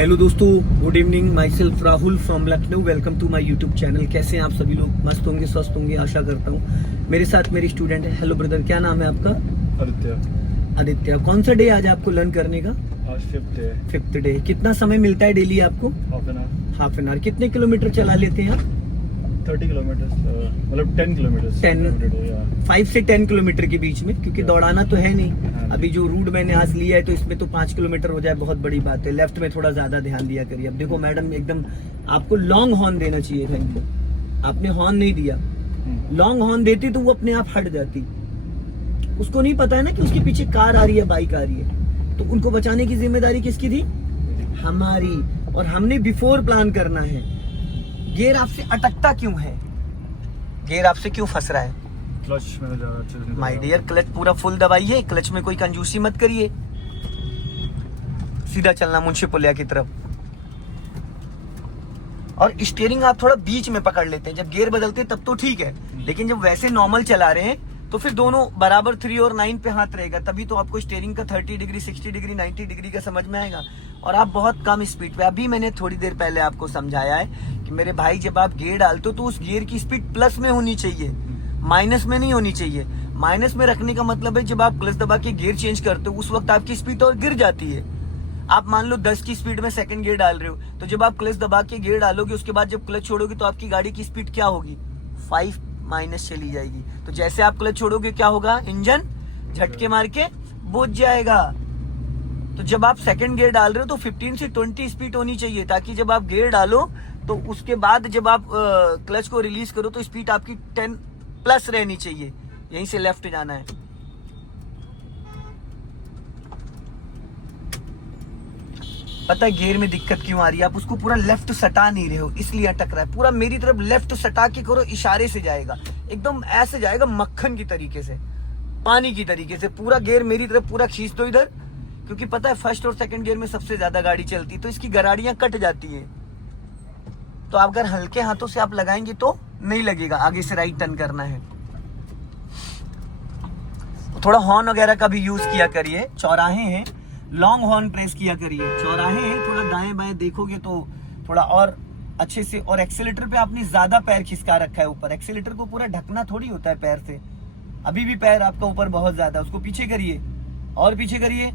Hello दोस्तों, good evening. My self Rahul from Lucknow. Welcome to my YouTube channel. कैसे हैं आप सभी लोग? मस्त होंगे, स्वस्थ होंगे, आशा करता हूँ। मेरे साथ मेरी स्टूडेंट है। हेलो ब्रदर, क्या नाम है आपका? आदित्य। आदित्य, कौन सा डे आज आपको लर्न करने का? आज फिफ्थ डे। कितना समय मिलता है डेली आपको? Half an hour. कितने किलोमीटर चला लेते हैं आप? 30 किलोमीटर, मतलब 10 किलोमीटर। 5 से 10 किलोमीटर के बीच में, क्योंकि दौड़ाना तो है नहीं। अभी जो रूट मैंने आज लिया है तो इसमें तो 5 किलोमीटर हो जाए, बहुत बड़ी बात है। लेफ्ट में थोड़ा ज्यादा ध्यान दिया करिए। अब देखो मैडम, एकदम आपको लॉन्ग हॉर्न देना चाहिए था इनको। आपने हॉर्न नहीं दिया। लॉन्ग हॉर्न देती तो वो अपने आप हट जाती। उसको नहीं पता है ना कि उसके पीछे कार आ रही है, बाइक आ रही है, तो उनको बचाने की जिम्मेदारी किसकी थी? हमारी। और हमने बिफोर प्लान करना है। गियर आपसे अटकता क्यों है? गियर आपसे क्यों फंस रहा है? क्लच में ज्यादा। माय डियर, क्लच पूरा फुल दबाइए। क्लच में कोई कंजूसी मत करिए। सीधा चलना मुंशी पुलिया की तरफ। और स्टीयरिंग आप थोड़ा बीच में पकड़ लेते हैं। जब गियर बदलते हैं तब तो ठीक है, लेकिन जब वैसे नॉर्मल चला रहे हैं तो फिर दोनों बराबर 3 और 9 पे हाथ रहेगा, तभी तो आपको स्टीयरिंग का 30 डिग्री, 60 डिग्री, 90 डिग्री का समझ में आएगा। और आप बहुत कम स्पीड पे, अभी मैंने थोड़ी देर पहले आपको समझाया है कि मेरे भाई, जब आप गियर डालते हो तो उस गियर की स्पीड प्लस में होनी चाहिए, माइनस में नहीं होनी चाहिए। माइनस में रखने का मतलब है जब आप क्लच दबा के गियर चेंज करते हो उस वक्त आपकी स्पीड और गिर जाती है। आप मान लो 10 की स्पीड में सेकंड गियर डाल रहे हो, तो जब आप क्लच दबा के गियर डालोगे उसके बाद जब क्लच छोड़ोगे तो आपकी गाड़ी की स्पीड क्या होगी? 5 माइनस चली जाएगी। तो जैसे आप क्लच छोड़ोगे क्या होगा? इंजन झटके मार के बुझ जाएगा। तो जब आप सेकंड गियर डाल रहे हो तो 15 से 20 स्पीड होनी चाहिए, ताकि जब आप गियर डालो तो उसके बाद जब आप क्लच को रिलीज करो तो स्पीड आपकी 10 प्लस रहनी चाहिए। यहीं से लेफ्ट जाना है। पता है गियर में दिक्कत क्यों आ रही है? आप उसको पूरा लेफ्ट सटा नहीं रहे हो, इसलिए अटक रहा है। पूरा मेरी तरफ लेफ्ट सटा के करो, इशारे से जाएगा, एकदम ऐसे जाएगा, मक्खन की तरीके से, पानी की तरीके से। पूरा गियर मेरी तरफ पूरा खींच दो इधर, क्योंकि पता है फर्स्ट और सेकंड गियर में सबसे ज्यादा गाड़ी चलती है, तो इसकी गराड़ियां कट जाती है। तो आप अगर हल्के हाथों से आप लगाएंगे तो नहीं लगेगा। आगे से राइट टर्न करना है, थोड़ा हॉर्न वगैरह का भी यूज किया करिए। चौराहे हैं, लॉन्ग हॉर्न प्रेस किया करिए। चौराहे हैं, थोड़ा दाएं बाएं देखोगे तो थोड़ा और अच्छे से। और एक्सीलेटर पे आपने ज्यादा पैर खिसका रखा है ऊपर। एक्सीलेटर को पूरा ढकना थोड़ी होता है पैर से। अभी भी पैर आपका ऊपर बहुत ज्यादा, उसको पीछे करिए और पीछे करिए।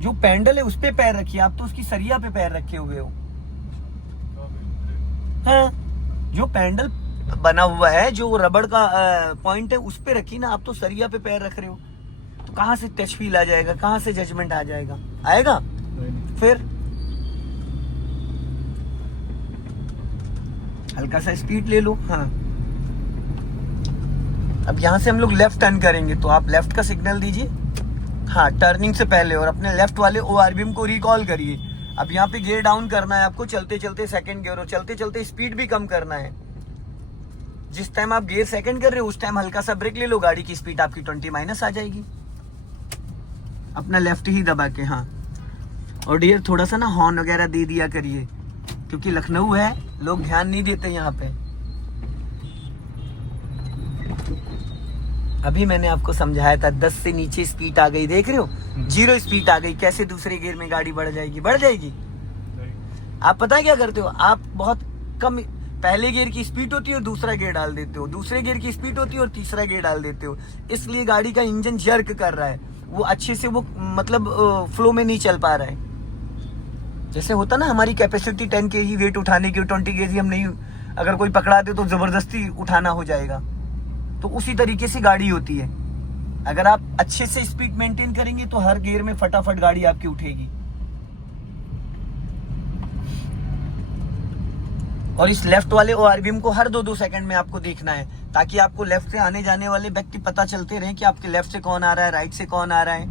जो पैंडल है उस पे पैर रखिए, आप तो उसकी सरिया पे पैर रखे हुए हो। हाँ, जो पैंडल बना हुआ है, जो रबड़ का पॉइंट है, उस पे रखिए ना। आप तो सरिया पे पैर रख रहे हो, तो कहां से टच फील आ जाएगा? कहां से जजमेंट आ जाएगा? आएगा फिर। हल्का सा स्पीड ले लो। हाँ, अब यहां से हम लोग लेफ्ट टर्न करेंगे, तो आप लेफ्ट का सिग्नल दीजिए। हाँ, टर्निंग से पहले। और अपने लेफ्ट वाले ORVM को रिकॉल करिए। अब यहाँ पे गियर डाउन करना है आपको, चलते चलते सेकंड गियर, और चलते चलते स्पीड भी कम करना है। जिस टाइम आप गियर सेकंड कर रहे हो उस टाइम हल्का सा ब्रेक ले लो, गाड़ी की स्पीड आपकी 20 माइनस आ जाएगी। अपना लेफ्ट ही दबा के। हाँ, और डियर थोड़ा सा ना हॉर्न वगैरह दे दिया करिए, क्योंकि लखनऊ है, लोग ध्यान नहीं देते यहाँ पे। अभी मैंने आपको समझाया था 10 से नीचे स्पीड आ गई, देख रहे हो? 0 स्पीड आ गई, कैसे दूसरे गियर में गाड़ी बढ़ जाएगी? बढ़ जाएगी। आप पता है क्या करते हो? आप बहुत कम पहले गियर की स्पीड होती है और दूसरा गियर डाल देते हो, दूसरे गियर की स्पीड होती है और तीसरा गियर डाल देते हो। इसलिए गाड़ी का इंजन जर्क कर रहा है, वो अच्छे से वो मतलब फ्लो में नहीं चल पा रहा है। जैसे होता ना, हमारी कैपेसिटी 10 kg वेट उठाने की, 20 kg हम नहीं, अगर कोई पकड़ा दे तो जबरदस्ती उठाना हो जाएगा। तो उसी तरीके से गाड़ी होती है। अगर आप अच्छे से स्पीड मेंटेन करेंगे तो हर गियर में फटाफट गाड़ी आपकी उठेगी। और इस लेफ्ट वाले ORVM को हर 2-2 सेकंड में आपको देखना है, ताकि आपको लेफ्ट से आने जाने वाले व्यक्ति पता चलते रहे कि आपके लेफ्ट से कौन आ रहा है, राइट से कौन आ रहा है।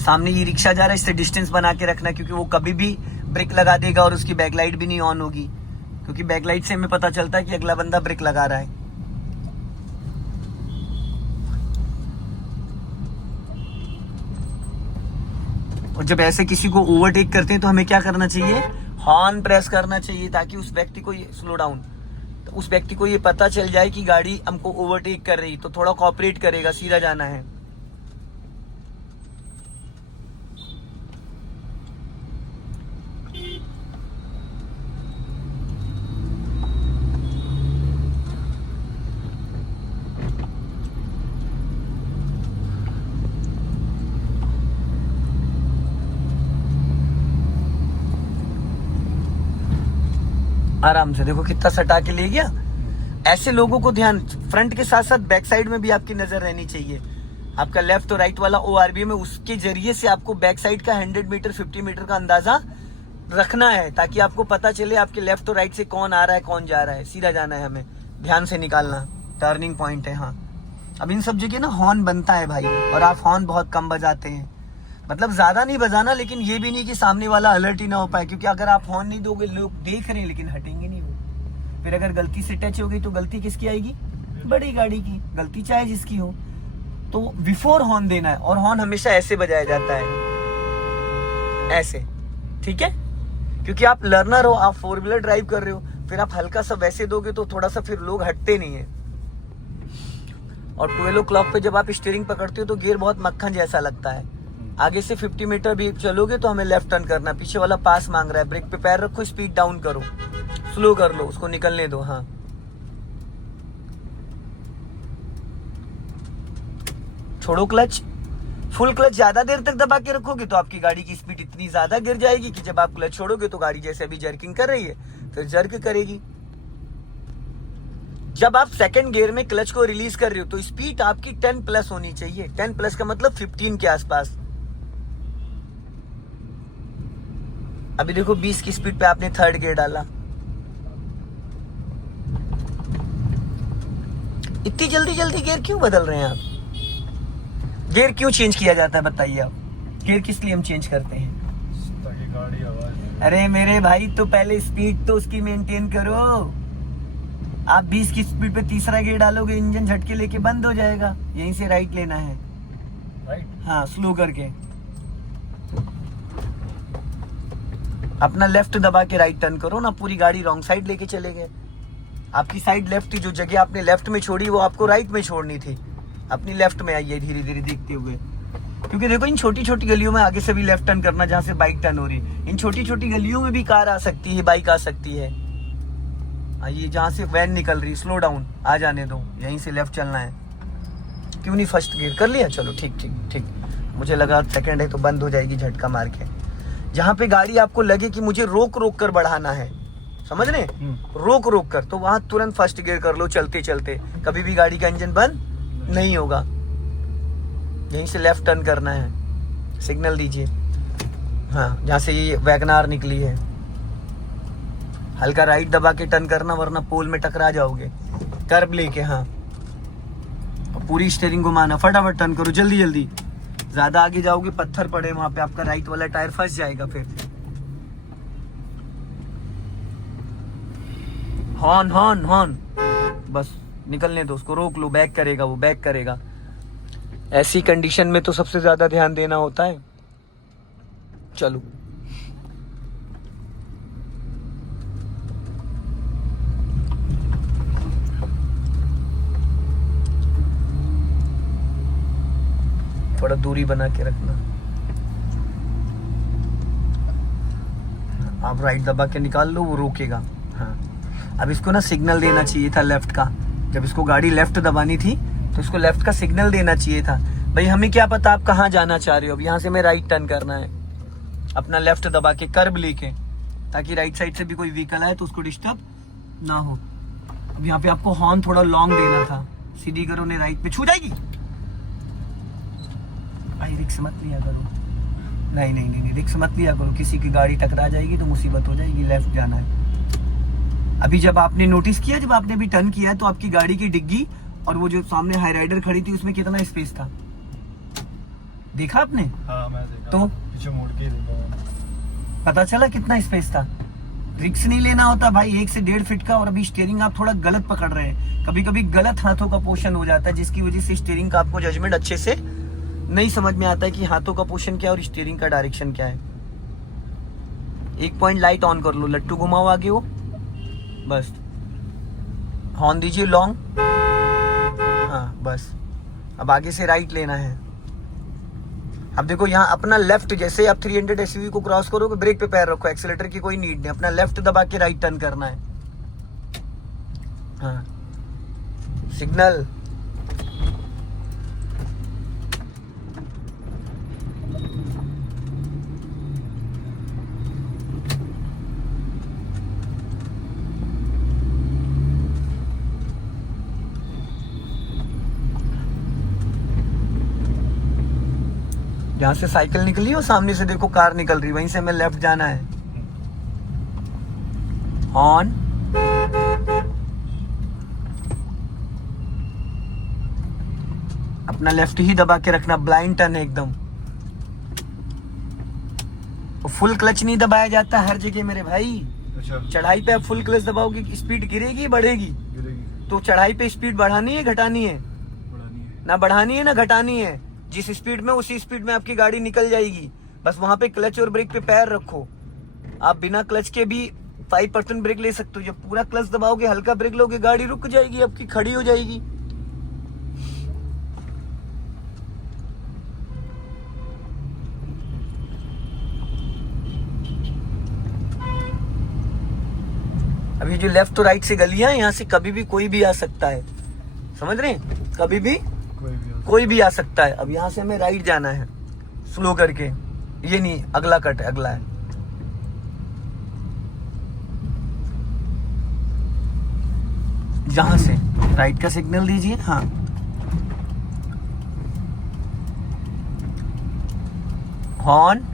सामने ये रिक्शा जा रहा है, इससे डिस्टेंस बना के रखना, क्योंकि वो कभी भी ब्रेक लगा देगा और उसकी बैकलाइट भी नहीं ऑन होगी, क्योंकि बैकलाइट से हमें पता चलता है कि अगला बंदा ब्रेक लगा रहा है। और जब ऐसे किसी को ओवरटेक करते हैं तो हमें क्या करना चाहिए? हॉर्न प्रेस करना चाहिए, ताकि उस व्यक्ति को ये स्लो डाउन, उस व्यक्ति को ये पता चल जाए कि गाड़ी हमको ओवरटेक कर रही, तो थोड़ा कोऑपरेट करेगा, सीधा जाना है। आराम से देखो कितना सटा के ले गया। ऐसे लोगों को ध्यान, फ्रंट के साथ साथ बैक साइड में भी आपकी नजर रहनी चाहिए। आपका लेफ्ट और राइट वाला ORB में, उसके जरिए से आपको बैक साइड का 100 मीटर 50 मीटर का अंदाजा रखना है, ताकि आपको पता चले आपके लेफ्ट और राइट से कौन आ रहा है कौन जा रहा है। सीधा जाना है हमें, ध्यान से निकालना, टर्निंग पॉइंट है। हाँ, अब इन सब जगह ना हॉर्न बनता है भाई, और आप हॉर्न बहुत कम बजाते हैं। मतलब ज्यादा नहीं बजाना, लेकिन ये भी नहीं कि सामने वाला अलर्ट ही ना हो पाए, क्योंकि अगर आप हॉर्न नहीं दोगे, लोग देख रहे हैं लेकिन हटेंगे नहीं वो। फिर अगर गलती से टच हो गई तो गलती किसकी आएगी? बड़ी गाड़ी की। गलती चाहे जिसकी हो, तो बिफोर हॉर्न देना है। और हॉर्न हमेशा ऐसे बजाया जाता है, ऐसे, ठीक है? क्योंकि आप लर्नर हो, आप 4 व्हीलर ड्राइव कर रहे हो, फिर आप हल्का सा वैसे दोगे तो थोड़ा सा फिर लोग हटते नहीं है। और 12 o'clock पे जब आप स्टीयरिंग पकड़ते हो तो गियर बहुत मक्खन जैसा लगता है। आगे से 50 मीटर भी चलोगे तो हमें लेफ्ट टर्न करना, पीछे वाला पास मांग रहा है, ब्रेक पे पैर रखो, स्पीड डाउन करो, स्लो कर लो, उसको निकलने दो। हाँ, छोड़ो क्लच, फुल क्लच ज्यादा देर तक दबा के रखोगे तो आपकी गाड़ी की स्पीड इतनी ज्यादा गिर जाएगी कि जब आप क्लच छोड़ोगे तो गाड़ी जैसे अभी जर्किंग कर रही है फिर जर्क करेगी। जब आप सेकंड गियर में क्लच को रिलीज कर रहे हो तो स्पीड आपकी 10 प्लस होनी चाहिए। 10 प्लस का मतलब 15 के आसपास। अभी देखो 20 की स्पीड पे आपने थर्ड गियर डाला। इतनी जल्दी जल्दी गियर क्यों बदल रहे हैं आप? गियर क्यों चेंज किया जाता है बताइए आप? गियर किस लिए हम चेंज करते हैं? ताकि गाड़ी आवाज। अरे मेरे भाई, तो पहले स्पीड तो उसकी मेंटेन करो। आप 20 की स्पीड पे तीसरा गियर डालोगे, इंजन झटके लेके बंद हो जाएगा। यहीं से राइट लेना है, राइट। हाँ, स्लो करके। अपना लेफ्ट दबा के राइट टर्न करो ना, पूरी गाड़ी रॉन्ग साइड लेके चले गए। आपकी साइड लेफ्ट थी, जो जगह आपने लेफ्ट में छोड़ी वो आपको राइट में छोड़नी थी। अपनी लेफ्ट में आइए धीरे धीरे देखते हुए, क्योंकि देखो इन छोटी छोटी गलियों में आगे से भी लेफ्ट टर्न करना, जहाँ से बाइक टर्न हो रही है। इन छोटी छोटी गलियों में भी कार आ सकती है, बाइक आ सकती है। ये जहाँ से वैन निकल रही, स्लो डाउन, आ जाने दो, यहीं से लेफ्ट चलना है। क्यों नहीं फर्स्ट गियर कर लिया? चलो ठीक ठीक ठीक। मुझे लगा सेकंड है तो बंद हो जाएगी झटका मार के। जहाँ पे गाड़ी आपको लगे कि मुझे रोक रोक कर बढ़ाना है, समझ रहे, रोक रोक कर, तो वहां तुरंत फर्स्ट गियर कर लो चलते चलते। कभी भी गाड़ी का इंजन बंद नहीं होगा। यहीं से लेफ्ट टर्न करना है, सिग्नल दीजिए। हाँ, जहाँ से ये वैगनार निकली है, हल्का राइट दबा के टर्न करना, वरना पोल में टकरा जाओगे। कर्व लेके, हाँ, पूरी स्टीयरिंग घुमाना, फटाफट टर्न करो जल्दी जल्दी। ज्यादा आगे जाओगे पत्थर पड़े वहां पे, आपका राइट वाला टायर फंस जाएगा। फिर हॉर्न हॉर्न हॉर्न, बस निकलने दो उसको, रोक लो, बैक करेगा वो, बैक करेगा। ऐसी कंडीशन में तो सबसे ज्यादा ध्यान देना होता है। चलो, थोड़ा दूरी बना के रखना। आप राइट दबा के निकाल लो, वो रोकेगा। हाँ, अब इसको ना सिग्नल देना चाहिए था लेफ्ट का। जब इसको गाड़ी लेफ्ट दबानी थी तो इसको लेफ्ट का सिग्नल देना चाहिए था। भाई हमें क्या पता आप कहाँ जाना चाह रहे हो। अब यहाँ से मैं राइट टर्न करना है, अपना लेफ्ट दबा के कर्व लेके, ताकि राइट साइड से भी कोई व्हीकल आए तो उसको डिस्टर्ब ना हो। अब यहाँ पे आपको हॉर्न थोड़ा लॉन्ग देना था। सीधी करो ने राइट पे, छू जाएगी भाई, रिक्स मत लिया करो। नहीं नहीं नहीं, रिक्स मत लिया करो, किसी की गाड़ी टकरा जाएगी तो मुसीबत हो जाएगी। लेफ्ट जाना है। अभी जब आपने नोटिस किया, जब आपने भी टर्न किया तो आपकी गाड़ी की डिग्गी और वो जो सामने हाई राइडर खड़ी थी उसमें कितना स्पेस था, देखा आपने? हाँ, मैं देखा। तो पीछे मुड़ के देखा, पता चला कितना स्पेस था। रिक्स नहीं लेना होता भाई, 1 से 1.5 फीट का। और अभी स्टीयरिंग आप थोड़ा गलत पकड़ रहे हैं, कभी कभी गलत हाथों का पोर्शन हो जाता है, जिसकी वजह से स्टीयरिंग का आपको जजमेंट अच्छे से नहीं समझ में आता है कि हाथों का पोर्शन क्या है और स्टीयरिंग का डायरेक्शन क्या है। 1 पॉइंट लाइट ऑन कर लो, लट्टू घुमाओ आगे वो, बस। हॉर्न दीजिए लॉन्ग, हाँ बस। अब आगे से राइट लेना है। अब देखो यहाँ अपना लेफ्ट, जैसे आप 300 SUV को क्रॉस करोगे, ब्रेक पे पैर रखो, एक्सीलेटर की कोई नीड नहीं, अपना लेफ्ट दबा के राइट टर्न करना है। हाँ, सिग्नल। यहाँ से साइकिल निकली और सामने से देखो कार निकल रही, वहीं से हमें लेफ्ट जाना है। हॉर्न, अपना लेफ्ट ही दबा के रखना, ब्लाइंड टर्न है एकदम। फुल क्लच नहीं दबाया जाता हर जगह मेरे भाई। अच्छा, चढ़ाई पे आप फुल क्लच दबाओगे, स्पीड गिरेगी बढ़ेगी? गिरेगी। तो चढ़ाई पे स्पीड बढ़ानी है घटानी है? बढ़ानी है। ना बढ़ानी है ना घटानी है। जिस स्पीड में उसी स्पीड में आपकी गाड़ी निकल जाएगी। बस वहां पे क्लच और ब्रेक पे पैर रखो। आप बिना क्लच के भी 5% ब्रेक ले सकते हो। जब पूरा क्लच दबाओगे, हल्का ब्रेक लोगे, गाड़ी रुक जाएगी, आपकी खड़ी हो जाएगी। अभी जो लेफ्ट तो राइट से गलियां हैं, यहाँ से कभी भी कोई भी आ सकता है, समझ रहे हैं? कभी भी कोई भी आ सकता है। अब यहाँ से हमें राइट जाना है स्लो करके, ये नहीं, अगला कट है, अगला है। जहां से राइट का सिग्नल दीजिए। हाँ, हॉर्न।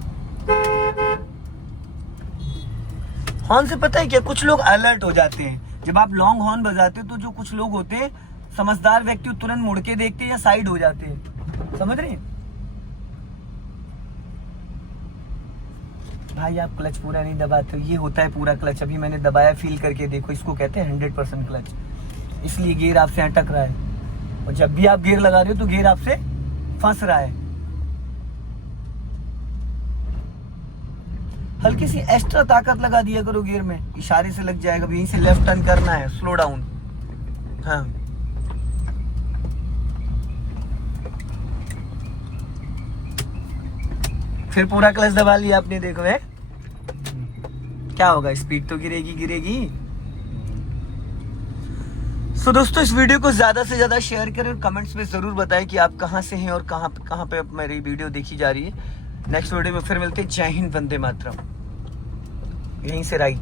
हॉर्न से पता है क्या, कुछ लोग अलर्ट हो जाते हैं जब आप लॉन्ग हॉर्न बजाते हो। तो जो कुछ लोग होते हैं समझदार व्यक्ति, तुरंत मुड़ के देखते हैं या साइड हो जाते हैं, समझ रहे हैं? भाई आप क्लच पूरा नहीं दबाते हो, ये होता है पूरा क्लच। अभी मैंने दबाया, फील करके देखो, इसको कहते हैं 100% क्लच। इसलिए गियर आपसे अटक रहा है। और जब भी आप गियर लगा रहे हो तो गियर आपसे फंस रहा है। हल्की सी एक्स्ट्रा ताकत लगा दिया करो गियर में, इशारे से लग जाएगा। यहीं से लेफ्ट टर्न करना है, स्लो डाउन। हाँ, फिर पूरा क्लच दबा लिया आपने, देखो है क्या होगा, स्पीड तो गिरेगी गिरेगी। सो दोस्तों, इस वीडियो को ज्यादा से ज्यादा शेयर करें और कमेंट्स में जरूर बताएं कि आप कहां से हैं और कहां पे मेरी वीडियो देखी जा रही है। नेक्स्ट वीडियो में फिर मिलते हैं। जय हिंद, वंदे मातरम। यहीं से राइट।